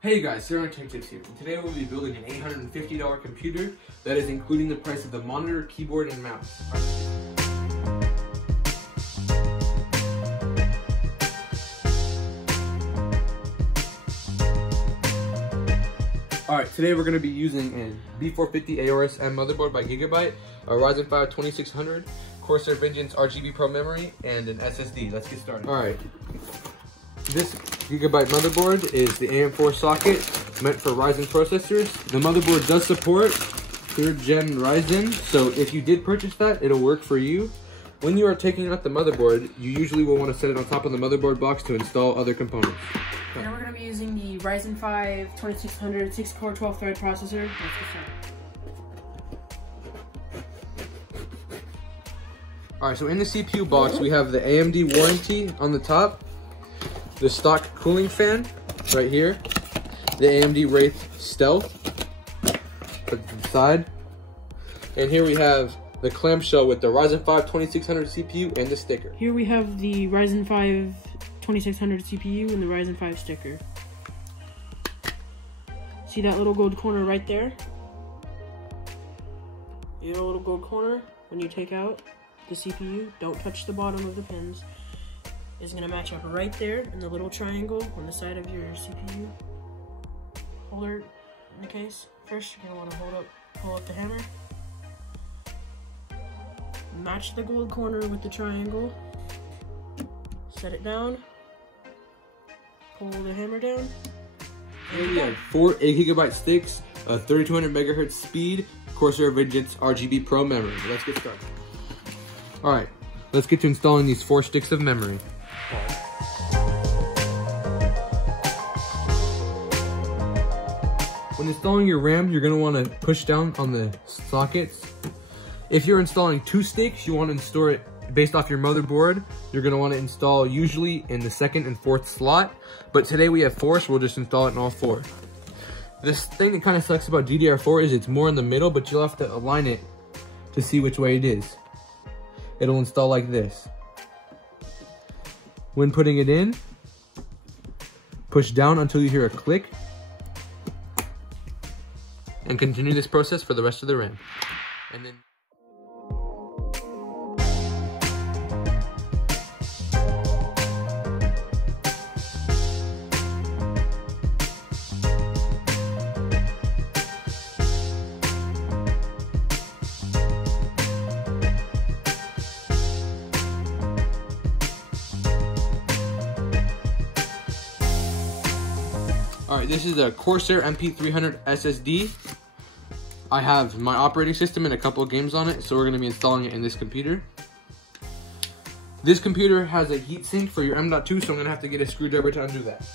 Hey guys, Sarah Tech Tips here, and today we'll be building an $850 computer that is including the price of the monitor, keyboard, and mouse. Alright, today we're going to be using a B450 AORS M motherboard by Gigabyte, a Ryzen 5 2600, Corsair Vengeance RGB Pro memory, and an SSD. Let's get started. Alright, this Gigabyte motherboard is the AM4 socket meant for Ryzen processors. The motherboard does support 3rd gen Ryzen, so if you did purchase that, it'll work for you. When you are taking out the motherboard, you usually will want to set it on top of the motherboard box to install other components. Now we're going to be using the Ryzen 5 2600 6-core 12-thread processor. Let's get started. Alright, so in the CPU box, we have the AMD warranty on the top, the stock cooling fan right here, the AMD Wraith Stealth put to the side, and here we have the clamshell with the Ryzen 5 2600 CPU and the sticker. Here we have the Ryzen 5 2600 CPU and the Ryzen 5 sticker. See that little gold corner right there? You know, a little gold corner when you take out the CPU, don't touch the bottom of the pins. It's gonna match up right there in the little triangle on the side of your CPU holder in the case. First, you're gonna wanna pull up the hammer. Match the gold corner with the triangle. Set it down. Pull the hammer down. Here we have 4 8GB sticks, a 3200 MHz speed, Corsair Vengeance RGB Pro memory. Let's get started. Alright, let's get to installing these 4 sticks of memory. When installing your RAM, you're going to want to push down on the sockets. If you're installing 2 sticks, you want to install it based off your motherboard. You're going to want to install usually in the 2nd and 4th slot, but today we have 4, so we'll just install it in all 4. This thing that kind of sucks about DDR4 is it's more in the middle, but you'll have to align it to see which way it is. It'll install like this. When putting it in, push down until you hear a click, and continue this process for the rest of the RAM. And then Alright, this is a Corsair MP300 SSD. I have my operating system and a couple of games on it, so we're going to be installing it in this computer. This computer has a heatsink for your M.2, so I'm going to have to get a screwdriver to undo that.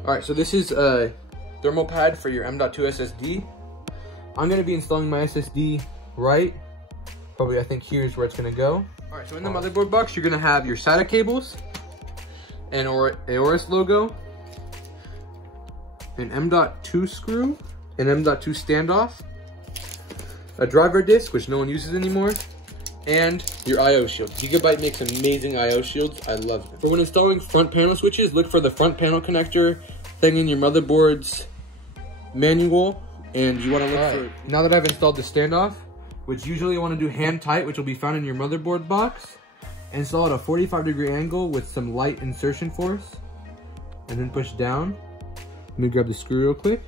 Alright, so this is a thermal pad for your M.2 SSD. I'm going to be installing my SSD right. Probably, I think here's where it's going to go. Alright, so in the motherboard box, you're going to have your SATA cables, an AORS logo, an M.2 screw, an M.2 standoff, a driver disc, which no one uses anymore, and your I/O shield. Gigabyte makes amazing I/O shields. I love them. For when installing front panel switches, look for the front panel connector thing in your motherboard's manual, and you want to look for it. Now that I've installed the standoff, which usually you want to do hand tight, which will be found in your motherboard box, install at a 45-degree angle with some light insertion force, and then push down. Let me grab the screw real quick.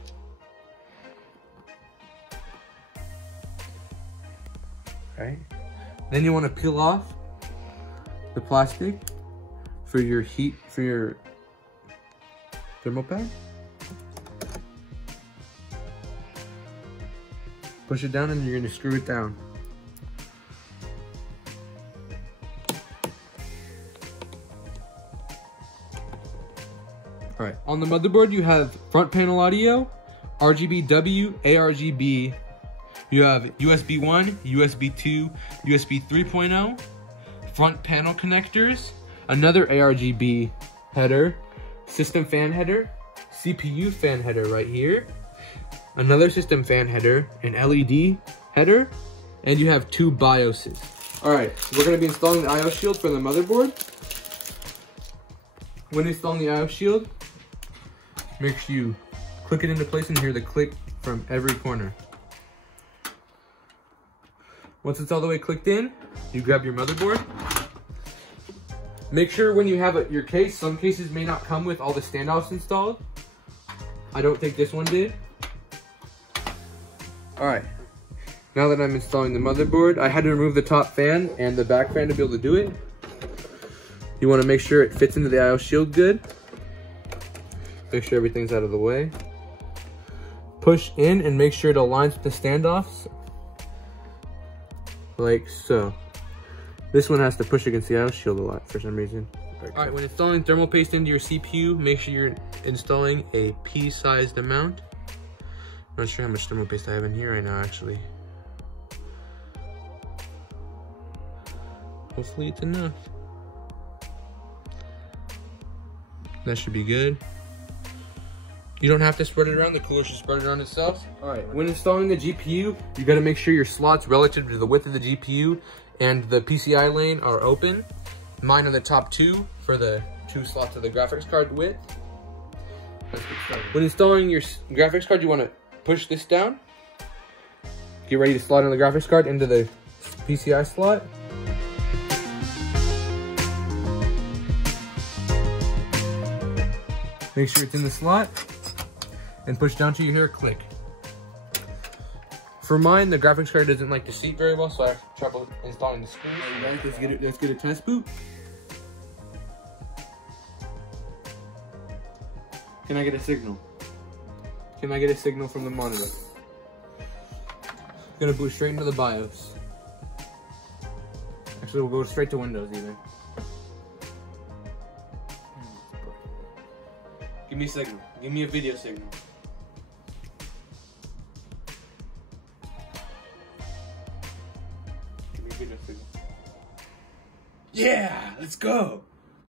Right. Then you want to peel off the plastic for your thermal pad. Push it down and you're going to screw it down. Alright, on the motherboard you have front panel audio, RGB-W, ARGB, you have USB 1, USB 2, USB 3.0, front panel connectors, another ARGB header, system fan header, CPU fan header right here, another system fan header, an LED header, and you have 2 BIOSes. Alright, we're going to be installing the I/O shield for the motherboard. When installing the I/O shield, make sure you click it into place and hear the click from every corner. Once it's all the way clicked in, you grab your motherboard. Make sure when you have your case, some cases may not come with all the standoffs installed. I don't think this one did. Alright, now that I'm installing the motherboard, I had to remove the top fan and the back fan to be able to do it. You want to make sure it fits into the I/O shield good. Make sure everything's out of the way. Push in and make sure it aligns with the standoffs. Like so. This one has to push against the I/O shield a lot for some reason. Alright, when installing thermal paste into your CPU, make sure you're installing a pea-sized amount. I'm not sure how much thermal paste I have in here right now, actually. Hopefully it's enough. That should be good. You don't have to spread it around, the cooler should spread it around itself. Alright, when installing the GPU, you gotta make sure your slots relative to the width of the GPU and the PCI lane are open. Mine are the top two for the 2 slots of the graphics card width. Let's get started. When installing your graphics card, you wanna push this down. Get ready to slot in the graphics card into the PCI slot. Make sure it's in the slot and push down till you hear a click. For mine, the graphics card doesn't like to seat very well, so I have trouble installing the screen. Alright, let's get a test boot. Can I get a signal? Can I get a signal from the monitor? Gonna boot straight into the BIOS. Actually, we'll go straight to Windows even. Give me a signal. Give me a video signal. Give me a video signal. Yeah, let's go.